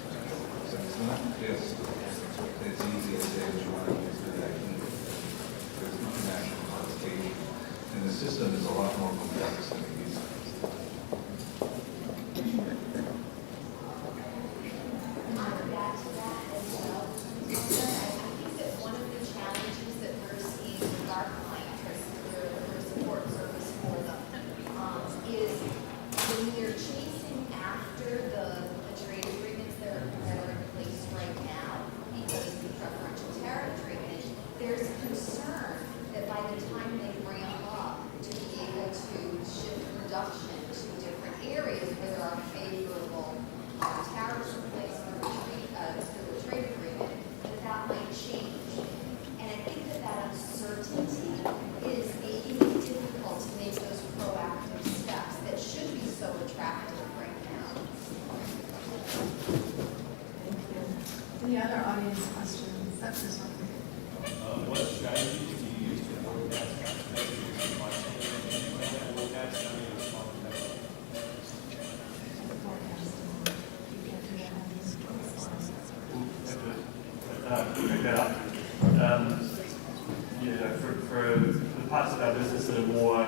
So it's not just as easy as saying you want to use the ID. There's international qualification. And the system is a lot more complex than it used to be. Back to that as well. I think that one of the challenges that we're seeing with our clients, their support service for them, is when they're chasing after the trade agreements that are in place right now because of the preferential tariff treatment, there's concern that by the time they ramp up to be able to shift production to different areas where there are favorable tariffs in place through the trade agreement, that might change. And I think that uncertainty is making it difficult to make those proactive steps that should be so attractive right now. Thank you. Any other audience questions? That's just one. What strategy do you use to forecast your supply chain and forecast any responsibility? Pick that up. For the parts of our business that are more,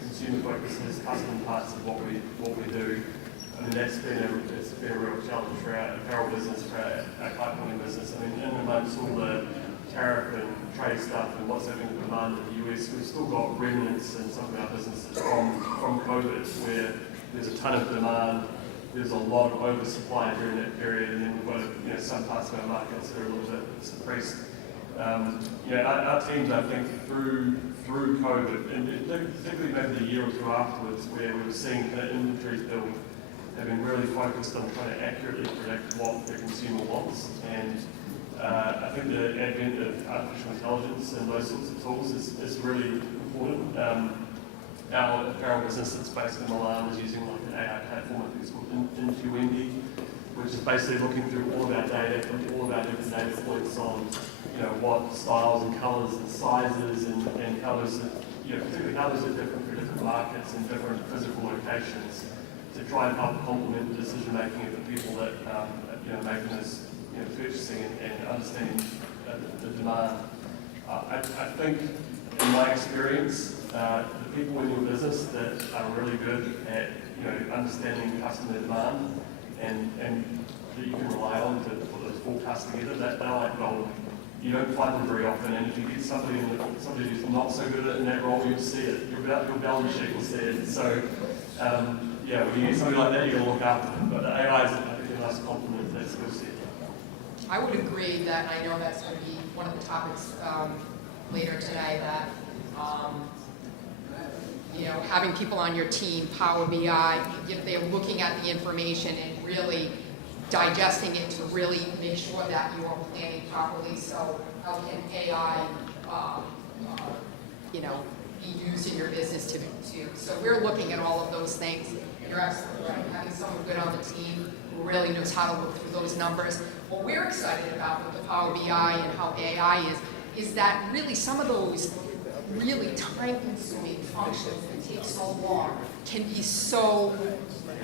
consumer focused, custom parts of what we do. I mean, it's been a real challenge for our apparel business, for our pipeline business. I mean, in amongst all the tariff and trade stuff and what's happening with demand in the US, we've still got remnants in some of our businesses from COVID, where there's a ton of demand. There's a lot of oversupply during that period, and then we've got some parts of our markets that are a little bit suppressed. Our teams, I think, through COVID, and particularly maybe the year or two afterwards, where we were seeing kind of inventories build, have been really focused on trying to accurately predict what the consumer wants. And I think the advent of artificial intelligence and those sorts of tools is really important. our apparel business that's based in Milan is using like an AI platform, I think it's called Intuindi, which is basically looking through all of our data, from all of our different data points on, what styles and colours and sizes and colours that, particularly colours are different for different markets and different physical locations, to try and help complement the decision making of the people that, making those, purchasing and understanding the demand. I think, in my experience, the people in your business that are really good at, understanding customer demand and that you can rely on to put those forecasts together, they're like gold. You don't find them very often, and if you get somebody who's not so good at it in that role, you'll see it. Your balance sheet will see it. So, when you get somebody like that, you're going to look after them. But the AI is, I think, a nice complement to that skill set. I would agree that, and I know that's going to be one of the topics later today, that having people on your team, Power BI, if they're looking at the information and really digesting it to really make sure that you are planning properly. So how can AI, be used in your business to. So we're looking at all of those things. You're absolutely right. Having someone good on the team who really knows how to look through those numbers. What we're excited about with the Power BI and how AI is that really some of those really time-consuming functions that take so long can be so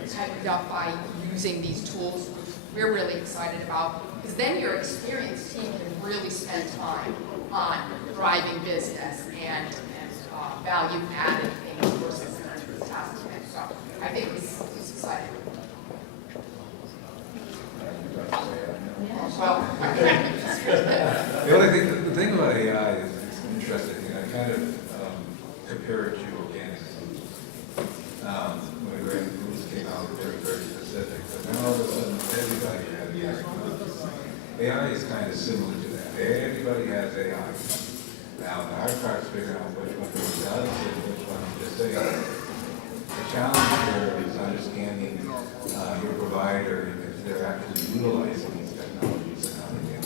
tightened up by using these tools, which we're really excited about, because then your experienced team can really spend time on driving business and value-added things versus tasks. So I think it's exciting. Well, the thing about AI is it's interesting. I kind of compare it to organics. When the rules came out, they were very specific. But now all of a sudden, everybody has AI. AI is kind of similar to that. Everybody has AI. Now, the hard part is figuring out which one does and which one just saying. The challenge here is understanding your provider and if they're actually utilizing these technologies and how they can.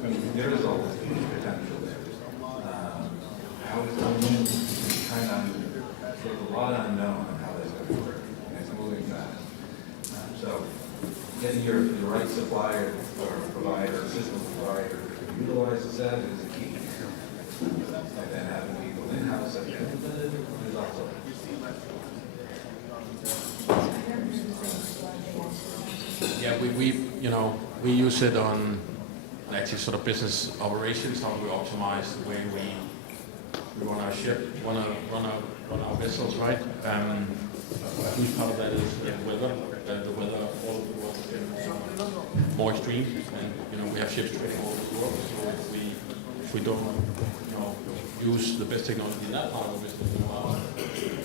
I mean, there is a huge potential there. How it's going there's a lot of unknown on how that's going to work, and it's moving fast. So, getting your right supplier or provider, or system provider, to utilize that is a key. And then having people in-house that can implement it is also. Yeah, we use it on actually sort of business operations, how we optimize the way we run our ship, run our vessels, right? A huge part of that is the weather. The weather all over the world has been more extreme, and we have ships trading all over the world. So if we don't use the best technology in that part of the business,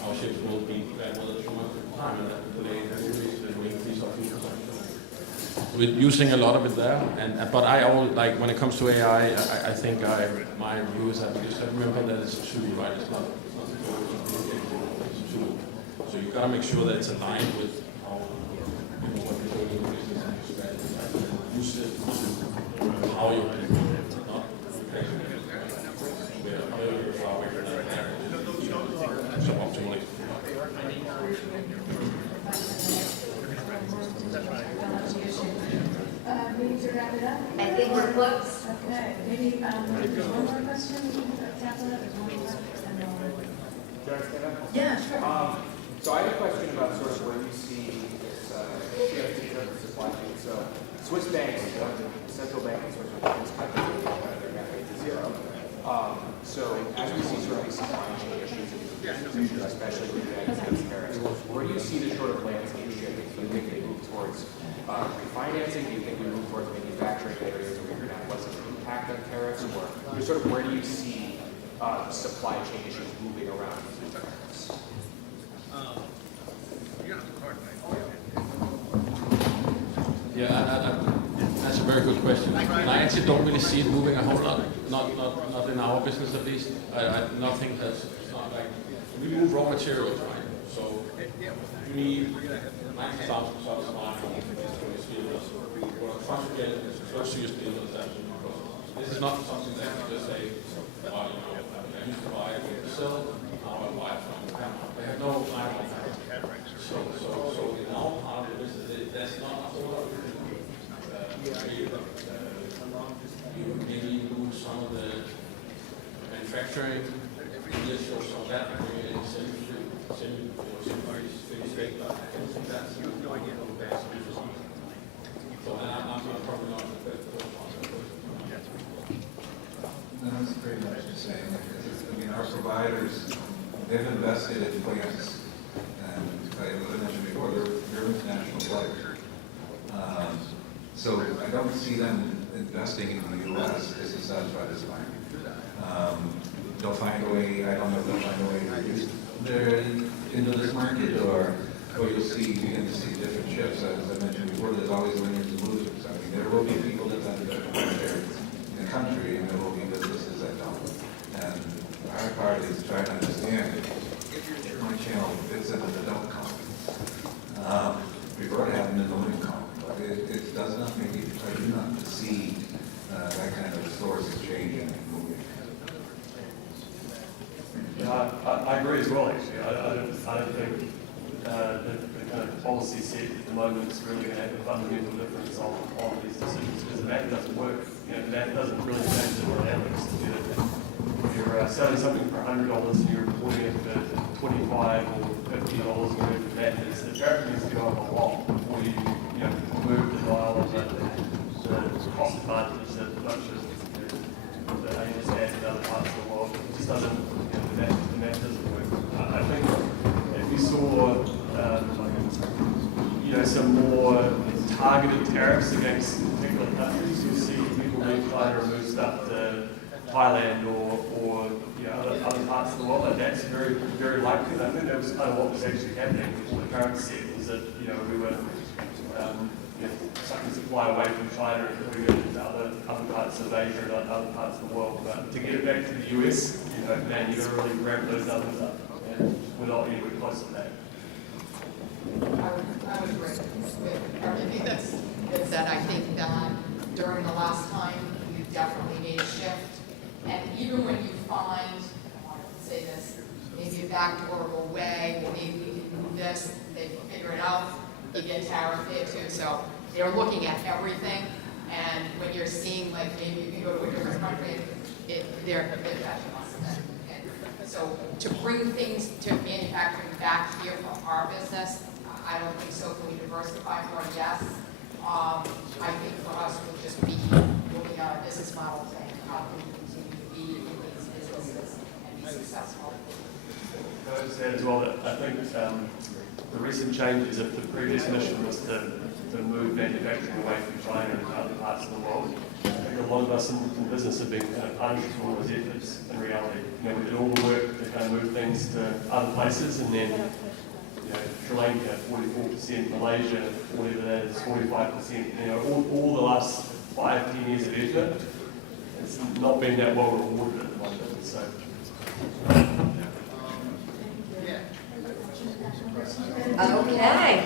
our ships will be bad weather too much of the time, and that will delay deliveries and will increase our fuel consumption. We're using a lot of it there, but when it comes to AI, I think my view is that we just have to remember that it's a tool, right? It's not it's a tool. So you've got to make sure that it's aligned with how what you're doing in the business and your strategy, right? Use it to how you're doing it, not replacing it. We're very far away from that area. So optimally. We need to wrap it up. I think we're close. Okay, maybe there's one more question we can tackle. There's one more and then Can I stand up? yeah, sure. So I have a question about sort of where you see this shift in terms of supply chain. So Swiss banks, the central bank in Switzerland is cut their gap rate to zero. So as we see sort of these supply chain issues and issues, especially with the United States tariffs, where do you see the sort of landscape shifting? Do you think they move towards refinancing? Do you think we move towards manufacturing areas where you're going to have less of an impact on tariffs? Or sort of where do you see supply chain issues moving around? Yeah, that's a very good question. And I actually don't really see it moving a whole lot, not in our business at least. Nothing has, it's not like, we move raw materials, right? So you need 90,000 tons of iron to steel. What I'm trying to get is close to your steel is absolutely close. This is not something that you just say, I used to buy it in Brazil, power wire from Panama. They have no power. So in our part of the business, that's not a whole lot of you maybe lose some of the manufacturing, English or some of that, semi-state, but I don't think that's no idea of the best. So I'm probably not the best one. No, that's pretty much the same. I mean, our providers, they've invested in plants, and as I mentioned before, they're international players. So I don't see them investing in the U.S. just to satisfy this market. They'll find a way, I don't know if they'll find a way to reduce their into this market, or you'll begin to see different shifts. As I mentioned before, there's always winners and losers. I mean, there will be people that benefit from share in the country, and there will be businesses that don't. And our part is trying to understand if my channel fits into the don't column. We've already had them in the winning column, but it does not make it, I do not see that kind of source of change and moving. Yeah, I agree as well, actually. I don't think the kind of policy set at the moment is really going to have a fundamental difference on these decisions, because the math doesn't work. The math doesn't really change the dynamics. If you're selling something for $100 and you're reporting it for $25 or $50, whatever the math is, the tariff needs to go up a lot before you move the dial on the cost advantage that much of the AMS has in other parts of the world. It just doesn't, the math doesn't work. I think if we saw some more targeted tariffs against particular countries, you'll see people being trying to remove stuff to Thailand or other parts of the world, and that's very, very likely. And I think that was kind of what was actually happening before the current set, was that we were sucking supply away from China and putting it into other parts of Asia and other parts of the world. But to get it back to the US, man, you've got to really ramp those numbers up, and we're not anywhere close to that. I would agree with everything that's said. I think that during the last time, we've definitely made a shift. And even when you find, I want to say this, maybe a backdoorable way, or maybe we can move this, they figure it out, you get tariff there too. So they're looking at everything. And when you're seeing, like, maybe you can go to a different country, they're catching us. And so to bring things to manufacturing back here for our business, I don't think so. Can we diversify more? Yes. I think for us, we'll just be looking at our business model saying, how can we continue to be in these businesses and be successful? Can I just add as well that I think the recent changes, if the previous mission was to move manufacturing away from China and other parts of the world, I think a lot of us in business have been kind of punished for all those efforts in reality. We did all the work to kind of move things to other places, and then Sri Lanka, 44%, Malaysia, whatever that is, 45%, all the last 5-10 years of effort, it's not been that well rewarded at the moment. So. Okay.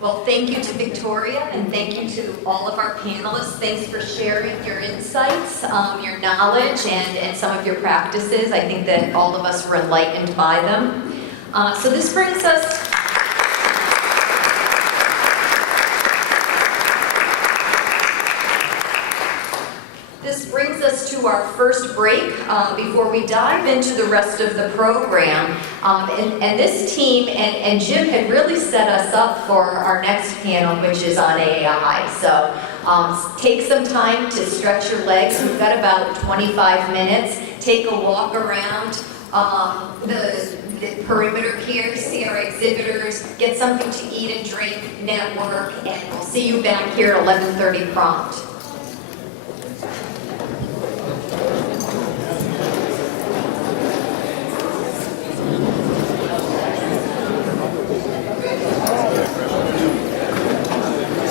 Well, thank you to Victoria, and thank you to all of our panelists. Thanks for sharing your insights, your knowledge, and some of your practices. I think that all of us were enlightened by them. So this brings us to our first break before we dive into the rest of the program. And this team and Jim had really set us up for our next panel, which is on AI. So take some time to stretch your legs. We've got about 25 minutes. Take a walk around the perimeter here, see our exhibitors, get something to eat and drink, network, and we'll see you back here at 11:30 prompt.